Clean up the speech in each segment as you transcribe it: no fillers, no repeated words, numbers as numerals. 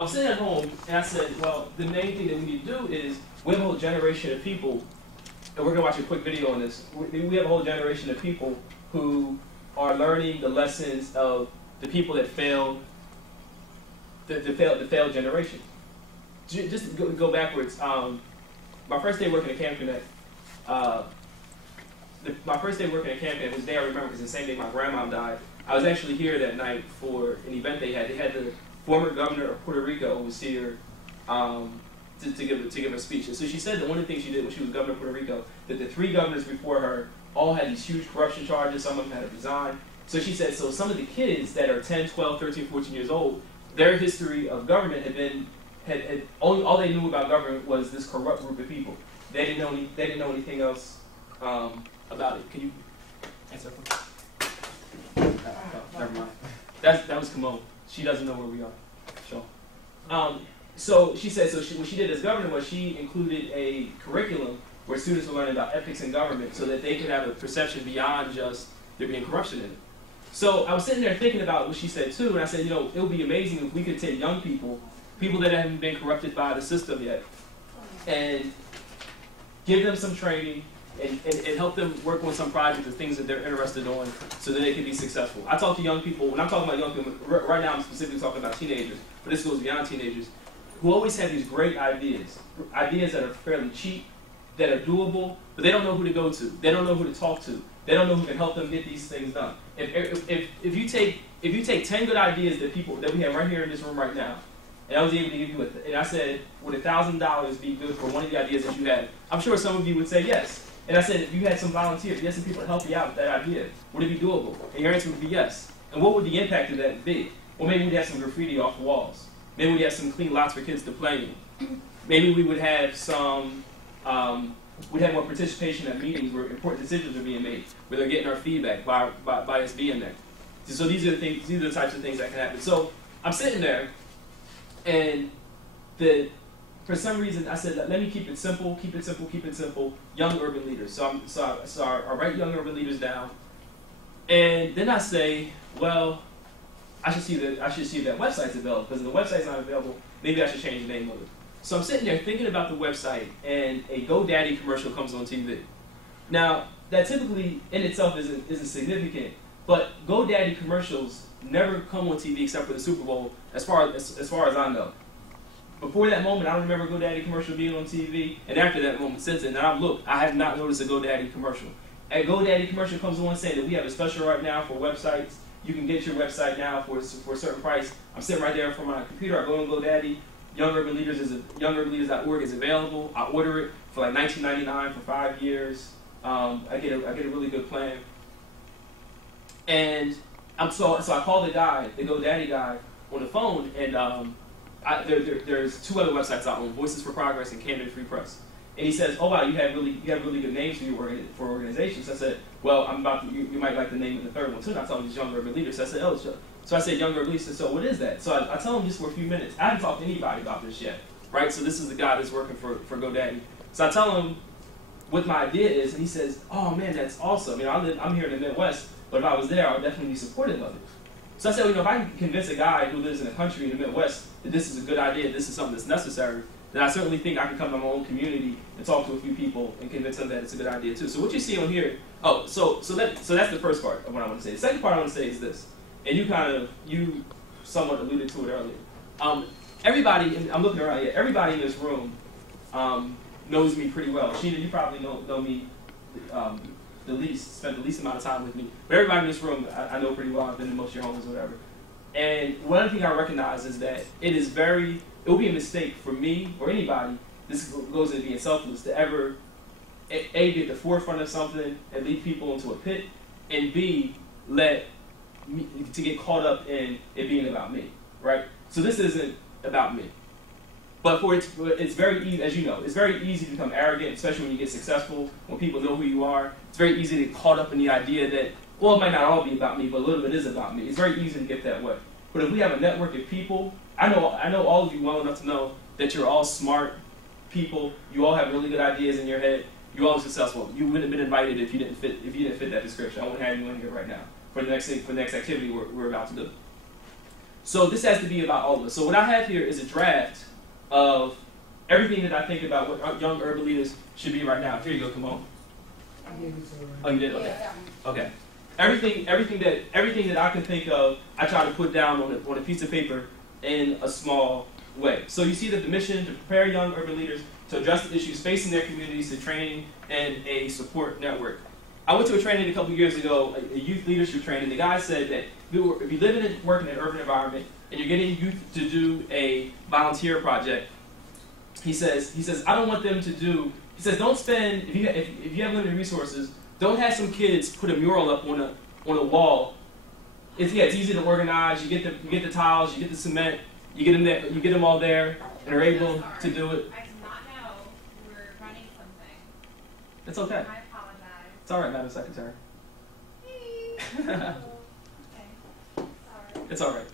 I was sitting at home and I said, well, the main thing that we need to do is we have a whole generation of people, and we're going to watch a quick video on this. We have a whole generation of people who are learning the lessons of the people that failed, the failed generation. Just to go backwards, my first day working at Camp Connect, my first day working at Camp Connect was the day I remember because the same day my grandma died. I was actually here that night for an event they had. They had the former governor of Puerto Rico was here to give a speech. And so she said that one of the things she did when she was governor of Puerto Rico, that the 3 governors before her all had these huge corruption charges, some of them had to resign. So she said, so some of the kids that are 10, 12, 13, 14 years old, their history of government all they knew about government was this corrupt group of people. They didn't know anything else about it. Can you answer that? Oh, never mind. That was Kimon. She doesn't know where we are. Sure. So she said, what she did as governor was she included a curriculum where students were learning about ethics in government so that they could have a perception beyond just there being corruption in it. So I was sitting there thinking about what she said too, and I said, you know, it would be amazing if we could take young people that haven't been corrupted by the system yet, and give them some training and help them work on some projects or things that they're interested in so that they can be successful. I talk to young people, when I'm talking about young people, right now I'm specifically talking about teenagers, but this goes beyond teenagers, who always have these great ideas that are fairly cheap, that are doable, but they don't know who to go to. They don't know who to talk to. They don't know who can help them get these things done. If you take 10 good ideas that we have right here in this room right now, and I was able to give you and I said, would $1,000 be good for one of the ideas that you had? I'm sure some of you would say yes. And I said, if you had some volunteers, you had some people to help you out with that idea, would it be doable? And your answer would be yes. And what would the impact of that be? Well, maybe we'd have some graffiti off the walls. Maybe we'd have some clean lots for kids to play in. Maybe we would have some, we'd have more participation at meetings where important decisions are being made, where they're getting our feedback by us being there. So these are the types of things that can happen. So I'm sitting there, and for some reason, I said, let me keep it simple, keep it simple, keep it simple, young urban leaders. So I write young urban leaders down. And then I say, well, I should see if that website's available, because if the website's not available, maybe I should change the name of it. So I'm sitting there thinking about the website, and a GoDaddy commercial comes on TV. Now, that typically in itself isn't significant, but GoDaddy commercials never come on TV except for the Super Bowl, as far as I know. Before that moment, I don't remember a GoDaddy commercial being on TV, and after that moment, since then, I have not noticed a GoDaddy commercial. A GoDaddy commercial comes on saying that we have a special right now for websites. You can get your website now for a certain price. I'm sitting right there from my computer. I go on GoDaddy. YoungUrbanLeaders.org is available. I order it for like $19.99 for 5 years. I get a really good plan. And so I call the GoDaddy guy on the phone, and there's 2 other websites I own, Voices for Progress and Camden Free Press. And he says, oh wow, you have really good names for organizations. I said, well, you might like the name of the third one too. And I told him it's Young Urban Leaders. So I said, oh, so I said Young Urban Leaders. So what is that? So I tell him just for a few minutes. I haven't talked to anybody about this yet, right? So this is the guy that's working for GoDaddy. So I tell him what my idea is, and he says, oh man, that's awesome. You know, I'm here in the Midwest, but if I was there, I would definitely be supportive of it. So I said, well, you know, if I can convince a guy who lives in the country in the Midwest that this is a good idea, this is something that's necessary, then I certainly think I can come to my own community and talk to a few people and convince them that it's a good idea too. So what you see on here, so that's the first part of what I want to say. The second part I want to say is this, and you somewhat alluded to it earlier. Everybody, I'm looking around here, everybody in this room knows me pretty well. Sheena, you probably know me spent the least amount of time with me. But everybody in this room I know pretty well. I've been to most of your homes or whatever. And one thing I recognize is that it will be a mistake for me or anybody, this goes into being selfless, to ever A, get the forefront of something and lead people into a pit, and B, to get caught up in it being about me, right? So this isn't about me. But it's very easy, as you know, it's very easy to become arrogant, especially when you get successful, when people know who you are. It's very easy to get caught up in the idea that, well, it might not all be about me, but a little bit is about me. It's very easy to get that way. But if we have a network of people, I know all of you well enough to know that you're all smart people. You all have really good ideas in your head. You're all successful. You wouldn't have been invited if you didn't fit that description. I wouldn't have you in here right now for the next activity we're about to do. So this has to be about all of us. So what I have here is a draft of everything that I think about what young urban leaders should be right now. Here you go, come on. Oh, you did? Okay. Okay. Everything that I can think of, I try to put down on a piece of paper in a small way. So you see that the mission to prepare young urban leaders to address the issues facing their communities, to training and a support network. I went to a training a couple years ago, a youth leadership training. The guy said that if you live and work in an urban environment and you're getting youth to do a volunteer project, he says, I don't want them to do, he says, don't spend, if you have limited resources, don't have some kids put a mural up on a wall. It's easy to organize. You get the tiles, you get the cement, you get them there, you get them all there, and are able to do it. I did not know we were running something. It's okay. I apologize. It's all right, Madam Secretary. Okay. Sorry. It's all right.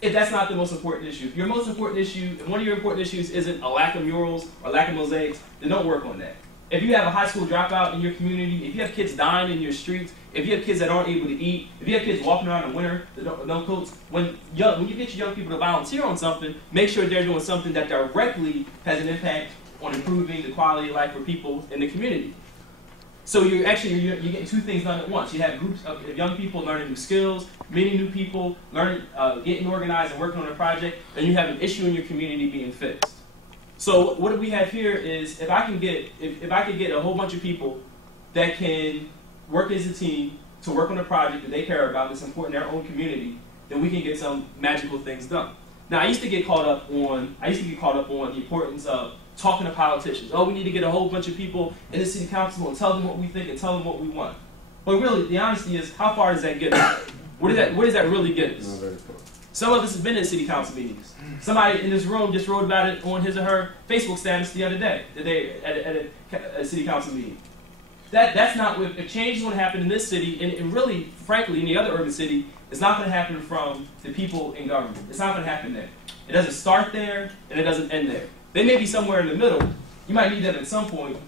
If that's not the most important issue, if your most important issue, if one of your important issues isn't a lack of murals or lack of mosaics, then don't work on that. If you have a high school dropout in your community, if you have kids dying in your streets, if you have kids that aren't able to eat, if you have kids walking around in winter that don't no coats, when you get your young people to volunteer on something, make sure they're doing something that directly has an impact on improving the quality of life for people in the community. So you're getting two things done at once. You have groups of young people learning new skills, meeting new people, learning, getting organized and working on a project, and you have an issue in your community being fixed. So what we have here is if I could get a whole bunch of people that can work as a team to work on a project that they care about that's important in their own community, then we can get some magical things done. Now I used to get caught up on the importance of talking to politicians. Oh, we need to get a whole bunch of people in the city council and tell them what we think and tell them what we want. But really, the honesty is, how far does that get us? Where does that really get us? Some of us have been in city council meetings. Somebody in this room just wrote about it on his or her Facebook status the other day, at a city council meeting. That's not, if change is going to happen in this city, and really, frankly, in the other urban city, it's not going to happen from the people in government. It's not going to happen there. It doesn't start there, and it doesn't end there. They may be somewhere in the middle. You might need them at some point,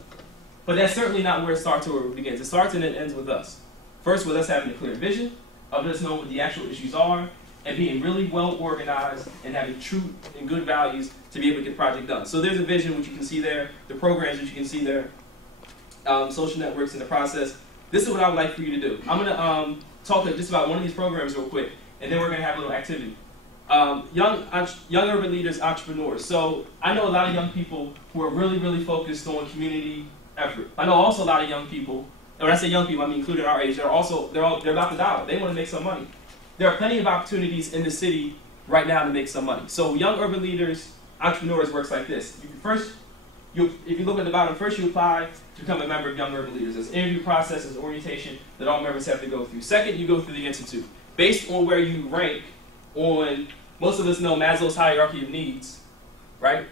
but that's certainly not where it starts or where it begins. It starts and it ends with us. First, with us having a clear vision, of us knowing what the actual issues are, and being really well organized and having true and good values to be able to get the project done. So there's a vision, which you can see there, the programs, which you can see there, social networks in the process. This is what I would like for you to do. I'm going to talk just about one of these programs real quick, and then we're going to have a little activity. Young urban leaders, entrepreneurs. So I know a lot of young people who are really, really focused on community effort. I know also a lot of young people, and when I say young people, I mean including our age, they're about to die. They want to make some money. There are plenty of opportunities in the city right now to make some money. So young urban leaders, entrepreneurs works like this. If you look at the bottom, first you apply to become a member of Young Urban Leaders. There's an interview process, there's orientation that all members have to go through. Second, you go through the Institute. Based on where you rank on, most of us know Maslow's hierarchy of needs, right?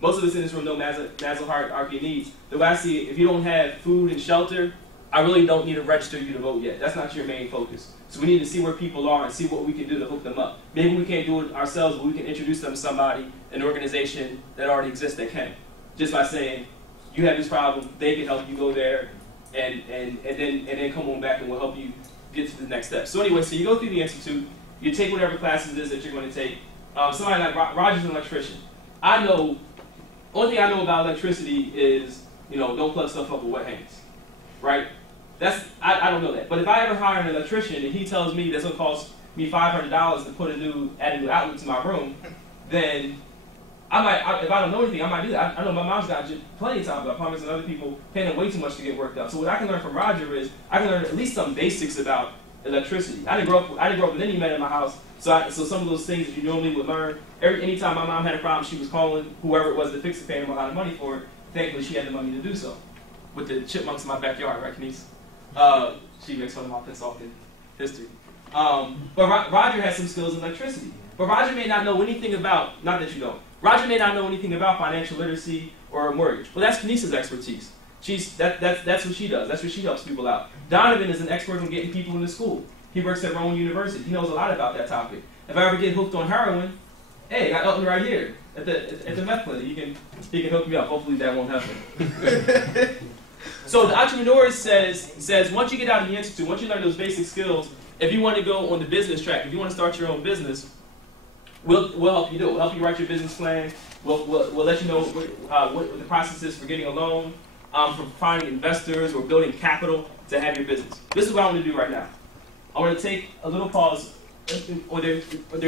Most of us in this room know Maslow's hierarchy of needs. The way I see it, if you don't have food and shelter, I really don't need to register you to vote yet. That's not your main focus. So we need to see where people are and see what we can do to hook them up. Maybe we can't do it ourselves, but we can introduce them to somebody, an organization that already exists that can. Just by saying, you have this problem, they can help you go there, and then come on back and we'll help you get to the next step. So anyway, so you go through the Institute, you take whatever classes it is that you're going to take. Somebody like Roger's an electrician. Only thing I know about electricity is, don't plug stuff up with wet hands, right? I don't know that. But if I ever hire an electrician and he tells me that's going to cost me $500 to add a new outlet to my room, then if I don't know anything, I might do that. I know my mom's got plenty of time, but plumbers and other people paying them way too much to get work done. So what I can learn from Roger is I can learn at least some basics about electricity. I didn't grow up with any men in my house, so some of those things that you normally would learn. Anytime my mom had a problem, she was calling whoever it was to fix it, paying them a lot of money for it. Thankfully, she had the money to do so. With the chipmunks in my backyard, right, Kenise? She makes fun of my Pennsauken history. But Roger has some skills in electricity. But Roger may not know anything about, not that you don't, Roger may not know anything about financial literacy or a mortgage. Well, that's Kenise's expertise. That's what she does. That's where she helps people out. Donovan is an expert on getting people into school. He works at Rowan University. He knows a lot about that topic. If I ever get hooked on heroin, hey, I got Elton right here at the meth clinic. He can hook me up. Hopefully that won't happen. So the entrepreneur says once you get out of the Institute, once you learn those basic skills If you want to go on the business track, if you want to start your own business, we'll help you do it. We'll help you write your business plan. We'll let you know what the process is for getting a loan, for finding investors or building capital to have your business. This is what I want to do right now. I want to take a little pause. Are there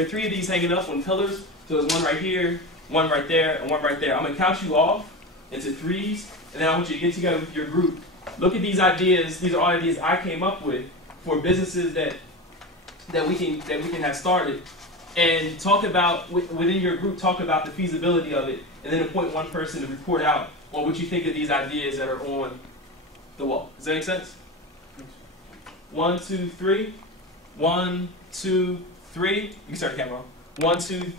3 of these hanging up on pillars? So there's one right here, one right there, and one right there. I'm going to count you off into 3s, and then I want you to get together with your group. Look at these ideas. These are all ideas I came up with for businesses that we can have started, and talk about within your group. Talk about the feasibility of it, and then appoint one person to report out on what you think of these ideas that are on the wall. Does that make sense? 1, 2, 3. 1, 2, 3. You can start the camera on. 1, 2.